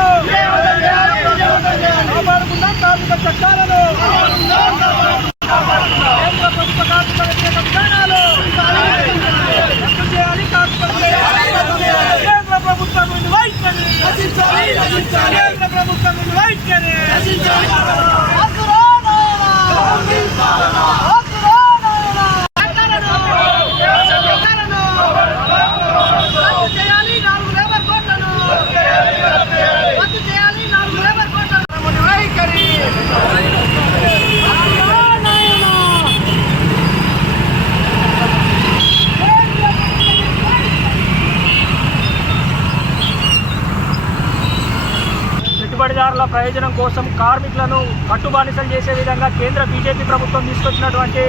సార్వత్రిక సమ్మెను కాపాడుకుందాం కార్మిక చట్టాలను కేంద్ర ప్రభుత్వ కార్మిక వ్యతిరేక విధానాలు రద్దు చేయాలి కార్మిక వ్యతిరేక కేంద్ర ప్రభుత్వం ఇది వైఖరి కేంద్ర ప్రభుత్వం ఇది వైఖరి చేయాలి నాలుగు లేబర్ కోట్లను రద్దు చేయాలి నాలుగు లేబర్ కోట్లను వైఖరి పెట్టుబడిదారుల ప్రయోజనం కోసం కార్మికులను కట్టుబానిసలు చేసే విధంగా కేంద్ర బీజేపీ ప్రభుత్వం తీసుకొచ్చినటువంటి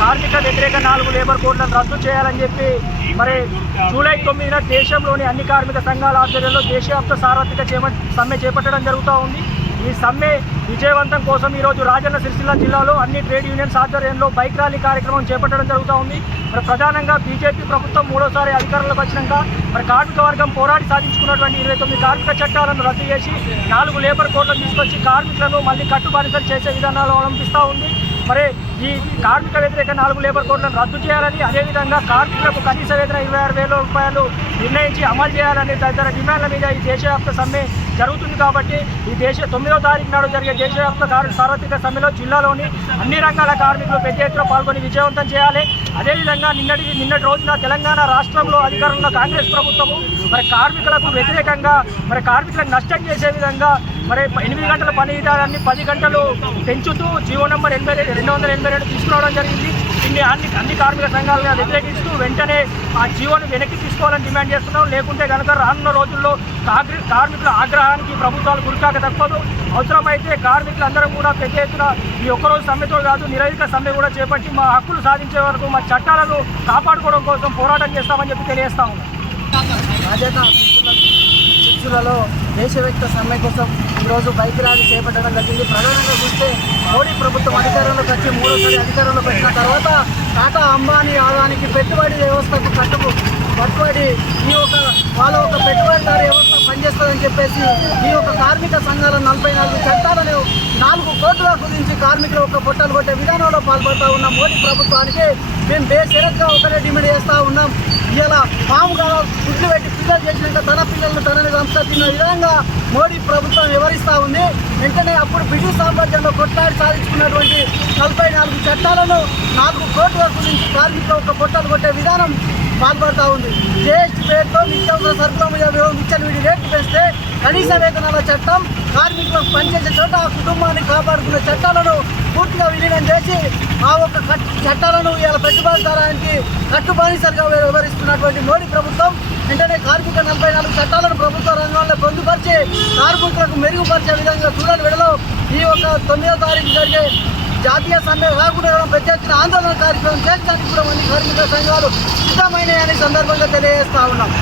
కార్మిక వ్యతిరేక నాలుగు లేబర్ కోడ్లను రద్దు చేయాలని చెప్పి మరి జూలై తొమ్మిదిన దేశంలోని అన్ని కార్మిక సంఘాల ఆధ్వర్యంలో దేశవ్యాప్త సార్వత్రిక సమ్మె చేపట్టడం జరుగుతూ ఉంది. ఈ సమ్మె విజయవంతం కోసం ఈరోజు రాజన్న సిరిసిల్ల జిల్లాలో అన్ని ట్రేడ్ యూనియన్స్ ఆధ్వర్యంలో బైక్ ర్యాలీ కార్యక్రమం చేపట్టడం జరుగుతూ ఉంది. మరి ప్రధానంగా బీజేపీ ప్రభుత్వం మూడోసారి అధికారంలోకి వచ్చినాక మరి కార్మిక వర్గం పోరాడి సాధించుకున్నటువంటి ఇరవై తొమ్మిది కార్మిక చట్టాలను రద్దు చేసి నాలుగు లేబర్ కోడ్లను తీసుకొచ్చి కార్మికులను మళ్ళీ కట్టుబానిసలు చేసే విధానాలు అవలంబిస్తూ ఉంది. మరి ఈ కార్మిక వ్యతిరేక నాలుగు లేబర్ కోడ్లను రద్దు చేయాలని అదేవిధంగా కార్మికులకు కనీస వేతన ఇరవై ఆరు వేల రూపాయలు నిర్ణయించి అమలు చేయాలని తదితర డిమాండ్ల మీద ఈ దేశవ్యాప్త సమ్మె జరుగుతుంది కాబట్టి ఈ దేశ తొమ్మిదో తారీఖు నాడు జరిగే దేశవ్యాప్త సార్వత్రిక సమ్మెలో జిల్లాలోని అన్ని రంగాల కార్మికులు పెద్ద ఎత్తున పాల్గొని విజయవంతం చేయాలి. అదేవిధంగా నిన్నటి నిన్నటి రోజున తెలంగాణ రాష్ట్రంలో అధికారంలో కాంగ్రెస్ ప్రభుత్వము మరి కార్మికులకు వ్యతిరేకంగా మరి కార్మికులకు నష్టం చేసే విధంగా మరి ఎనిమిది గంటల పని విధానాన్ని పది గంటలు పెంచుతూ జీవో నెంబర్ ఎనభై రెండు వందల ఎనభై రెండు తీసుకురావడం జరిగింది. దీన్ని అన్ని అన్ని కార్మిక సంఘాలను వ్యతిరేకిస్తూ వెంటనే ఆ జీవోను వెనక్కి తీసుకోవాలని డిమాండ్ చేస్తున్నాం. లేకుంటే కనుక రానున్న రోజుల్లో కార్మి కార్మికుల ఆగ్రహానికి ప్రభుత్వాలు గురికాక తప్పదు. అవసరమైతే కార్మికులందరం కూడా పెద్ద ఎత్తున ఈ ఒక్కరోజు సమ్మెతో కాదు నిరవధిక సమ్మె కూడా చేపట్టి మా హక్కులు సాధించే వరకు మా చట్టాలను కాపాడుకోవడం కోసం పోరాటం చేస్తామని చెప్పి తెలియజేస్తా ఉన్నాం. రాజన్న శిక్షులలో సమ్మె కోసం ఈరోజు బైక్ ర్యాలీ చేపట్టడం జరిగింది. ప్రధానంగా చూస్తే మోడీ ప్రభుత్వం అధికారంలోకి వచ్చి మూడోసారి అధికారంలోకి వచ్చిన తర్వాత టాటా అంబానీ ఆదానికి పెట్టుబడి వ్యవస్థకు కట్టుకు కట్టుబడి ఈ ఒక వాళ్ళ ఒక అని చెప్పేసి ఈ యొక్క కార్మిక సంఘాల నలభై నాలుగు చట్టాలను నాలుగు కోట్ల గురించి కార్మికులు ఒక పొట్టలు కొట్టే విధానంలో పాల్పడుతూ ఉన్న మోడీ ప్రభుత్వానికి మేము బేషరత్గా ఒకరే డిమాండ్ చేస్తూ ఉన్నాం. ఇలా పాముగా గుడ్లు పెట్టి పిల్లలు చేసినాక తన పిల్లలను తనని చంపుతా విధంగా మోడీ ప్రభుత్వం వివరిస్తూ ఉంది. వెంటనే అప్పుడు బ్రిటిష్ సామ్రాజ్యంలో కొట్లాడి సాధించుకున్నటువంటి నలభై నాలుగు చట్టాలను నాలుగు కోట్ల గురించి కార్మికులు ఒక పొట్టలు కొట్టే విధానం పాల్పడుతూ ఉంది. జిఎస్టీ పేరుతో నిత్యావసర సరుకుల మీద వీడి రేట్లు పెంచితే కనీస వేతనాల చట్టం కార్మికులకు పనిచేసే చోట ఆ కుటుంబాన్ని కాపాడుకునే చట్టాలను పూర్తిగా విలీనం చేసి ఆ ఒక్క చట్టాలను ఇలా పెట్టుబడిదారానికి కట్టుబానిసరిగా వ్యవహరిస్తున్నటువంటి మోడీ ప్రభుత్వం వెంటనే కార్మిక నలభై నాలుగు చట్టాలను ప్రభుత్వ రంగంలో పొందుపరిచి కార్మికులకు మెరుగుపరిచే విధంగా చూడని విడలో ఈ యొక్క తొమ్మిదో తారీఖు జరిగే జాతీయ సమ్మె కాకుండా పెద్ద ఆందోళన కార్యక్రమం చేస్తానికి కూడా మంది కార్మిక సంఘాలు సిద్ధమైనయని సందర్భంగా తెలియజేస్తా ఉన్నాం.